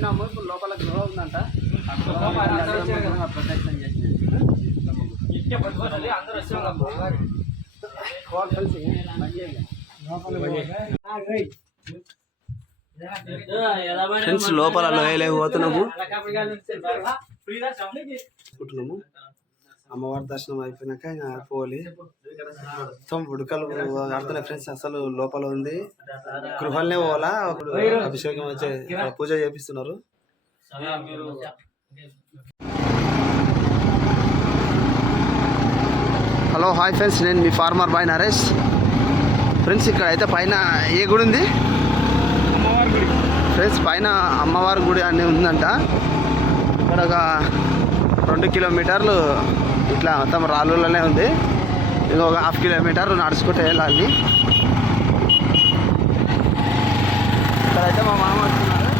లోపల గృహ ఉందంట. ప్రొటెక్షన్ ఫ్రెండ్స్ లోపల లోయలేకపోతున్నాము. అమ్మవారి దర్శనం అయిపోయినాక ఇంకా పోలి మొత్తం ఉడకలు ఆడుతున్నాయి ఫ్రెండ్స్. అసలు లోపల ఉంది గృహల్నే పోవాలా, అభిషేకం వచ్చే పూజ చేపిస్తున్నారు. హలో హాయ్ ఫ్రెండ్స్, నేను మీ ఫార్మర్ బాయ్ నరేష్. ఫ్రెండ్స్ ఇక్కడ అయితే పైన ఏ గుడి ఉంది అమ్మవారి గుడి ఫ్రెండ్స్, పైన అమ్మవారి గుడి అని ఉందంట. ఇక్కడ ఒక 2 కిలోమీటర్లు ఇట్లా మొత్తం రాళ్ళలోనే ఉంది. ఇంకొక 1/2 కిలోమీటర్ నడుచుకుంటే వెళ్ళాలి. ఇక్కడైతే మా మామ వస్తున్నారు.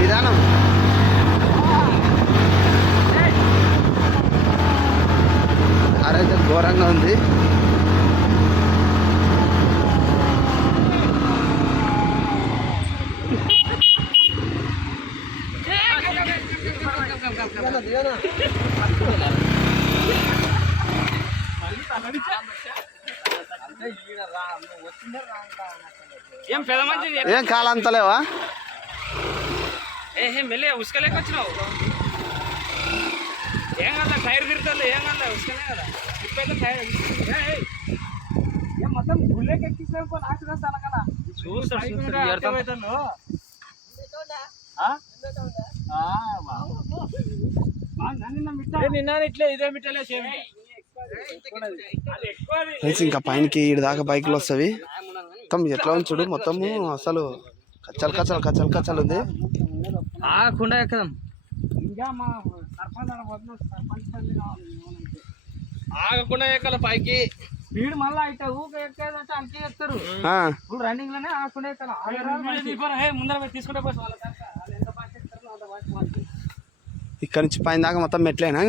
నిదానం అరైతే ఘోరంగా ఉంది. ఏం కాలంతలేవా? మెల్లి ఉసుకలేక వచ్చినావు. ఏం కదా టైర్ తిరుగుతుంది, ఏం కదా ఉసుకలే కదా. ఇప్పుడైతే టైర్ మొత్తం గుళ్ళకి ఎక్కిస్తాను నాకు వస్తాను కదా. నిన్న ఇట్లే ఇదే మిట్టలే ఇంకా పైనకి ఈడు దాకా బైకులు వస్తాయి. మొత్తం ఎట్లా ఉంది చూడు, మొత్తము అసలు కచ్చలు కచ్చలు కచ్చలు కచ్చలు ఉంది. ఆగకుండా ఎక్కదాం. ఆగకుండా ఎక్కాలి పైకి. స్పీడ్ మళ్ళీ అయితే ఊకే ఎక్కేదంటే అంతే ఎత్తారు. ఇప్పుడు రన్నింగ్ లోనే ఆగకుండా ఎక్కాలి. ముందర తీసుకుంటే ఇక్కడ నుంచి పైన దాకా మొత్తం మెట్లేనా?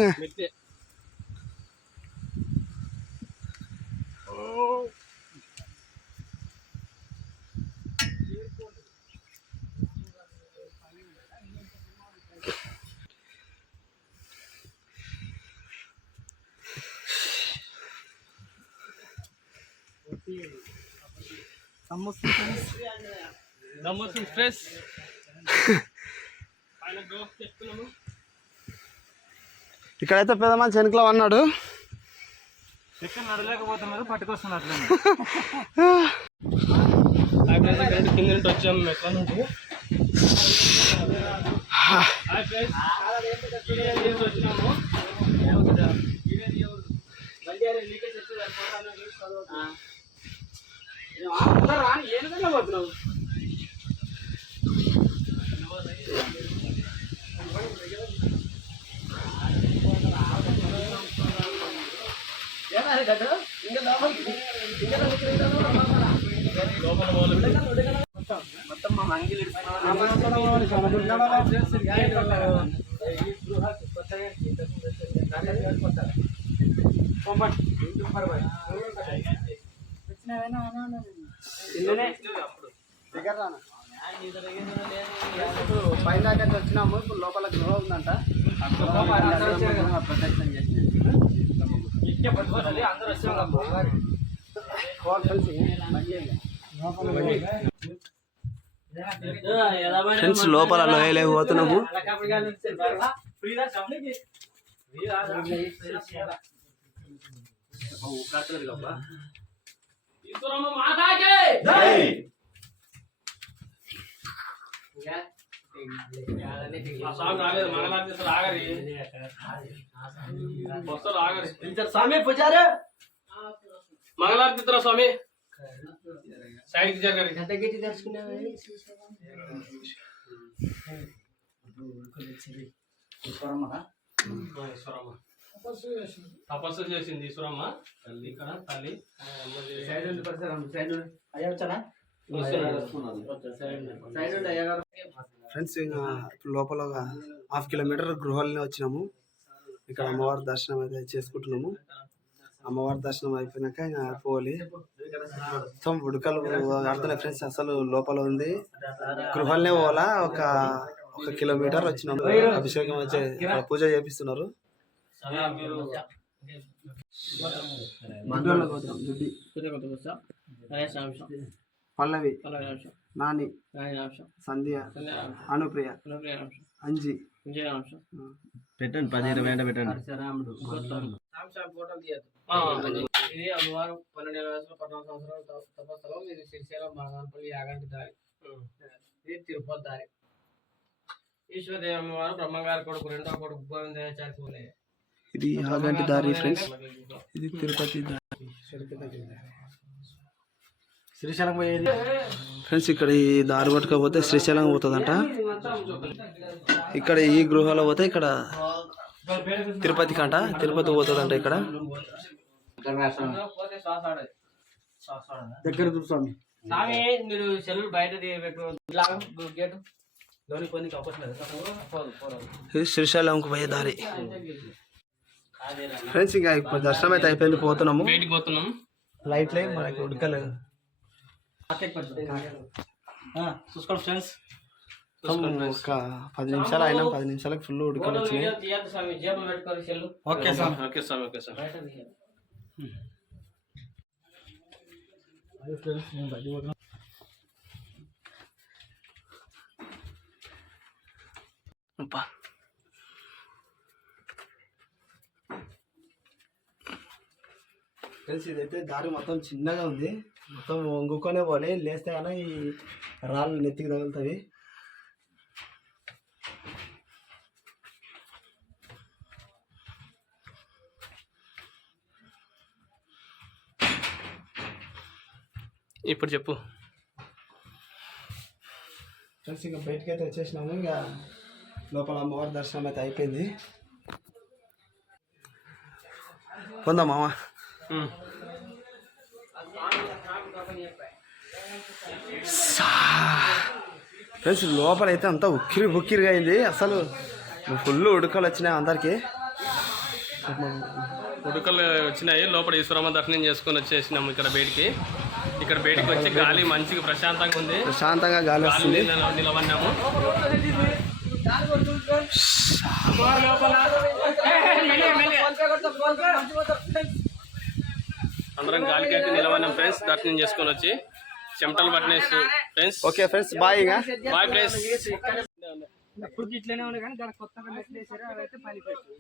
ఫ్రెష్ ఇక్కడైతే పెద్ద మంచి వెనుకలో అన్నాడు. ఎక్కడ నడలేకపోతున్నారు, పట్టుకొస్తున్నారు. కింద నుండి వచ్చాము ఎక్కడ నుండి. పోతున్నావు మొత్తం మా మంగిలి పైన వచ్చినాము. ఇప్పుడు లోపల గృహ ఉందంట. ప్రొటెక్షన్ ఫ్రెండ్స్ లోపల లోయలేకపోతున్నాము. స్వామి పూజారు మంగళారతిత్ర స్వామి సైడ్కి జరగాలి. తపస్సు చేసింది ఈశ్వరమ్మ తల్లి. ఇక్కడ తల్లి ఫ్రెండ్స్ ఇంకా లోపల 1/2 కిలోమీటర్ గృహాలనే వచ్చినాము. ఇక్కడ అమ్మవారి దర్శనం అయితే చేసుకుంటున్నాము. అమ్మవారి దర్శనం అయిపోయినాక ఇంకా పోలి మొత్తం ఉడకలు ఆడుతున్నాయి ఫ్రెండ్స్. అసలు లోపల ఉంది గృహాలనే పోవాలా. ఒక 1 కిలోమీటర్ వచ్చినాం. అభిషేకం వచ్చే పూజ చేపిస్తున్నారు. పల్లవి, నాని, సంధ్య, అనుప్రియ, అంజి పెట్టండి. 10-20 గంట పెట్టండి. ఇది అమ్మవారు 12 వయసులో 14 సంవత్సరాలు తపస్థలం. ఇది శ్రీశైలం మహాపల్లి యాగంటి దారి. ఇది తిరుపతి దారి. ఈశ్వరదేవి అమ్మవారు బ్రహ్మంగారి కొడుకు, రెండో కొడుకు గోవిందాచార్య పూలే. ఇది యాగంటి దారి ఫ్రెండ్స్. ఇది తిరుపతి దారి. శ్రీశైలం పోయేది ఫ్రెండ్స్. ఇక్కడ ఈ దారి పట్టుకపోతే శ్రీశైలం పోతుందంట. ఇక్కడ ఈ గృహాలో పోతే ఇక్కడ తిరుపతి కంట, తిరుపతి పోతుందంట. ఇక్కడ దగ్గర చూస్తాను. మీరు సెల్లు బయట గేటు శ్రీశైలంకు పోయే దారి ఫ్రెండ్స్. ఇంకా ఇప్పుడు దర్శనం అయితే అయిపోయింది, పోతున్నాము. లైట్లే మనకి ఉడకలేదు చూసుకోండి ఫ్రెండ్స్. ఒక 10 నిమిషాలు అయినా 10 నిమిషాలకు ఫుల్ ఉడకలు వచ్చినాయి. Okay sir, okay sir, okay sir. Friends ఇదైతే దారి మొత్తం చిన్నగా ఉంది. మొత్తం వంగుకొనే పోలే, లేస్తే కానీ ఈ రాళ్ళు నెత్తికి తగులుతాయి. ఇప్పుడు చెప్పు ఫ్రెండ్స్. ఇంకా బయటకి అయితే వచ్చేసినాము. ఇంకా లోపల అమ్మవారి దర్శనం అయితే అయిపోయింది. పొందా మామ. ఫ్రెండ్స్ లోపల అయితే అంతా ఉక్కిరి బుక్కిరిగా అయింది. అసలు ఫుల్ ఉడకలు వచ్చినాయి అందరికి. ఉడకలు వచ్చినాయి. లోపల ఈశ్వరమ్మ దర్శనం చేసుకొని వచ్చేసినాము. ఇక్కడ బయటికి వచ్చి గాలి మంచిగా ప్రశాంతంగా ఉంది. ప్రశాంతంగా గాలి వస్తుంది. నిలవన్నాము. అందరం గాలికి అయితే నిలవన్నాం ఫ్రెండ్స్. దర్శనం చేసుకొని వచ్చి చెమటలు పట్టినాయి friends. Okay friends, bye. Bye friends. ఇప్పుడు ఇట్లనే ఉన్నాయి కానీ దానికి కొత్తగా మెట్లేసారు. అవి అయితే పని పెట్టారు.